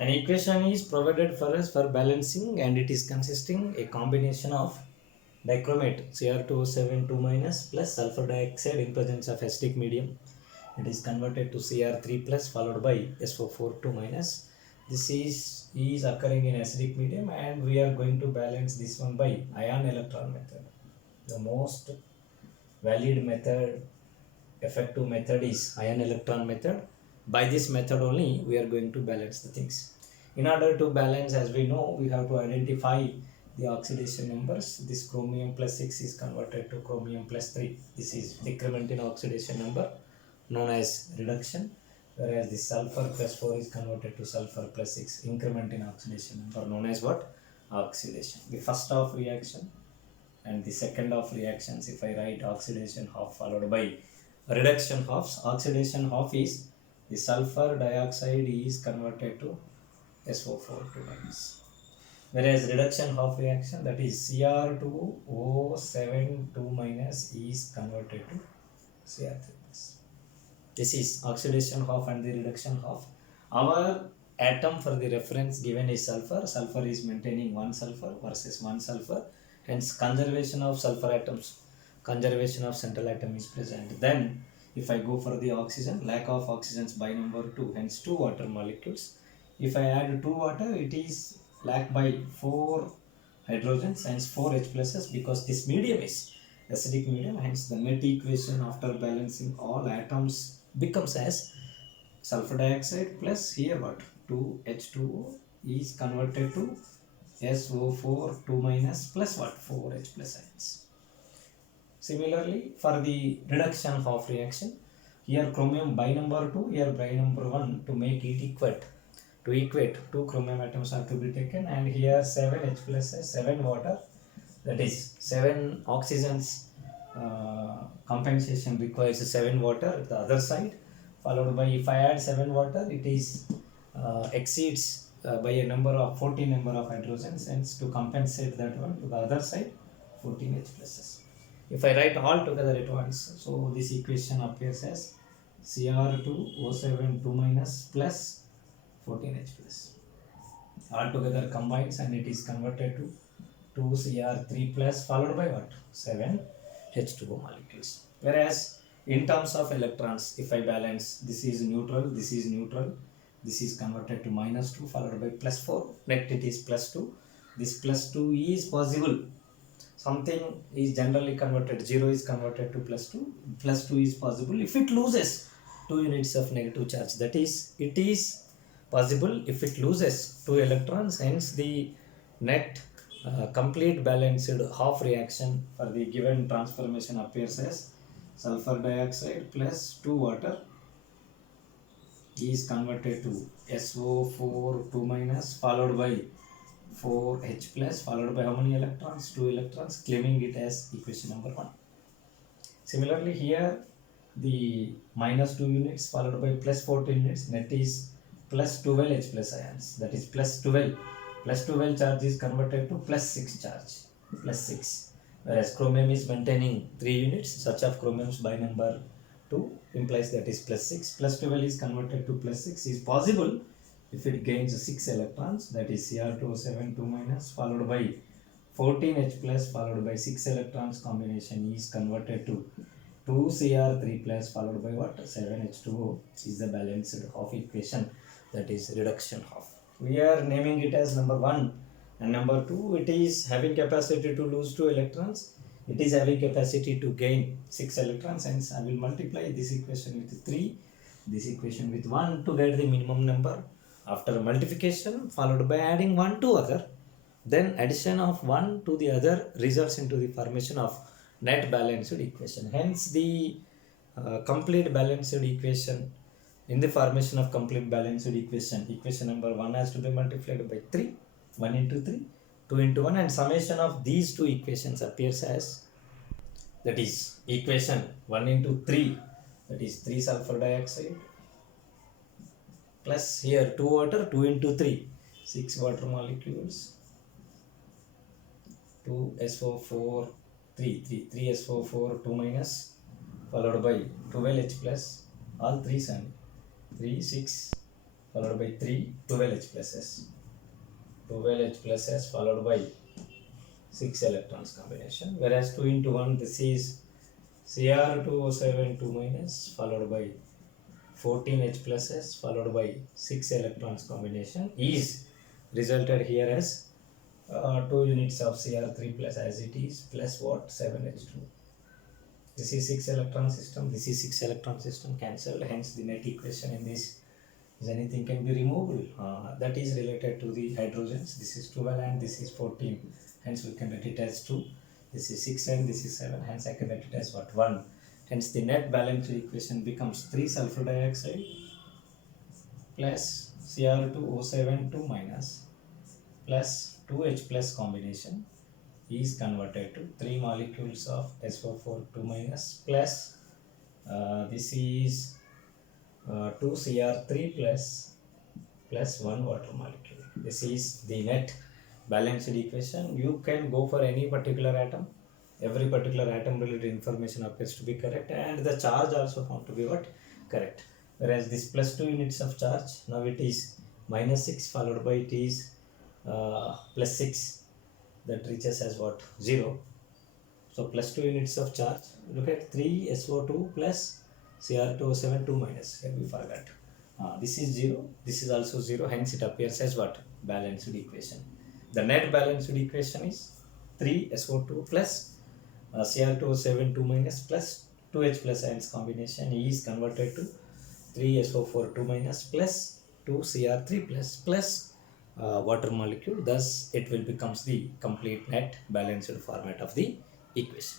An equation is provided for us for balancing, and it is consisting a combination of dichromate Cr2O7 2 minus plus sulfur dioxide in presence of acidic medium. It is converted to Cr3 plus followed by SO4 2 minus. This is occurring in acidic medium, and we are going to balance this one by ion electron method. The most valid method, effective method is ion electron method. By this method only we are going to balance the things. In order to balance, as we know, we have to identify the oxidation numbers. This chromium plus 6 is converted to chromium plus 3. This is decrement in oxidation number known as reduction, whereas the sulfur plus 4 is converted to sulfur plus 6, increment in oxidation number known as what? Oxidation. The first of reaction and the second of reactions, if I write oxidation half followed by reduction halves, oxidation half is the sulfur dioxide is converted to SO4 2 minus, whereas reduction half reaction, that is Cr2O7 2 minus, is converted to Cr3 plus. This is oxidation half and the reduction half. Our atom for the reference given is sulfur. Sulfur is maintaining one sulfur versus one sulfur. Hence, conservation of sulfur atoms, conservation of central atom is present. Then, if I go for the oxygen, lack of oxygens by number 2, hence 2 water molecules. If I add 2 water, it is lack by 4 hydrogens, hence 4 H pluses, because this medium is acidic medium. Hence, the net equation after balancing all atoms becomes as sulfur dioxide plus here what? 2H2O is converted to SO4 2 minus plus what? 4H plus ions. Similarly, for the reduction half reaction, here chromium by number 2, here by number 1, to make it equate. To equate, 2 chromium atoms are to be taken, and here 7 H plus 7 water, that is 7 oxygens compensation requires 7 water at the other side, followed by, if I add 7 water, it is exceeds by a number of 14 number of hydrogens, hence to compensate that one to the other side, 14 H pluses. If I write all together at once, so this equation appears as Cr2O7 2 minus plus 14 H plus. All together combines and it is converted to 2Cr3 plus followed by what? 7 H2O molecules. Whereas in terms of electrons, if I balance, this is neutral, this is neutral, this is converted to minus 2 followed by plus 4, net it is plus 2. This plus 2 is possible. Something is generally converted, 0 is converted to plus 2, plus 2 is possible if it loses 2 units of negative charge. That is, it is possible if it loses 2 electrons, hence the net complete balanced half reaction for the given transformation appears as sulfur dioxide plus 2 water is converted to SO4 2 minus followed by 4H plus followed by how many electrons? 2 electrons, claiming it as equation number 1. Similarly, here the minus 2 units followed by plus 14 units, net is plus 12 H plus ions, that is plus 12. Plus 12 charge is converted to plus 6 charge, plus 6. Whereas chromium is maintaining 3 units, such of chromiums by number 2 implies that is plus 6. Plus 12 is converted to plus 6 is possible if it gains 6 electrons, that is Cr2O7 2 minus followed by 14H plus followed by 6 electrons combination is converted to 2Cr3 plus followed by what? 7H2O is the balanced half equation, that is reduction half. We are naming it as number 1 and number 2. It is having capacity to lose 2 electrons. It is having capacity to gain 6 electrons, hence I will multiply this equation with 3, this equation with 1 to get the minimum number. After multiplication followed by adding 1 to other, then addition of 1 to the other results into the formation of net balanced equation. Hence the complete balanced equation, in the formation of complete balanced equation, equation number 1 has to be multiplied by 3, 1 into 3, 2 into 1, and summation of these two equations appears as, that is equation 1 into 3, that is 3 sulfur dioxide plus here 2 water, 2 into 3, 6 water molecules, 2 SO4 3 SO4 2 minus followed by 12H plus, all 3s and 3 6 followed by 3, 12H plus S. 12H plus S followed by 6 electrons combination, whereas 2 into 1, this is Cr2O7 2 minus followed by 14H plus S followed by 6 electrons combination is resulted here as 2 units of Cr3 plus as it is plus what 7H2. This is 6 electron system, this is 6 electron system cancelled, hence the net equation in this is anything can be removed. That is related to the hydrogens. This is 12 and this is 14, hence we can write it as 2. This is 6 and this is 7, hence I can write it as what 1. Hence the net balanced equation becomes 3 sulfur dioxide plus Cr2O7 2 minus plus 2H plus combination is converted to 3 molecules of SO4 2 minus plus this is 2 Cr3 plus 1 water molecule. This is the net balanced equation. You can go for any particular atom. Every particular atom related information appears to be correct, and the charge also found to be what? Correct. Whereas this plus 2 units of charge, now it is minus 6 followed by it is plus 6, that reaches as what? 0. So plus 2 units of charge. Look at 3 SO2 plus Cr2O7 2 minus. Here we forgot. This is 0. This is also 0. Hence it appears as what? Balanced equation. The net balanced equation is 3 SO2 plus Cr2O7 2 minus plus 2H plus ions combination is converted to 3 SO4 2 minus plus 2 Cr3 plus water molecule. Thus it will becomes the complete net balanced format of the equation.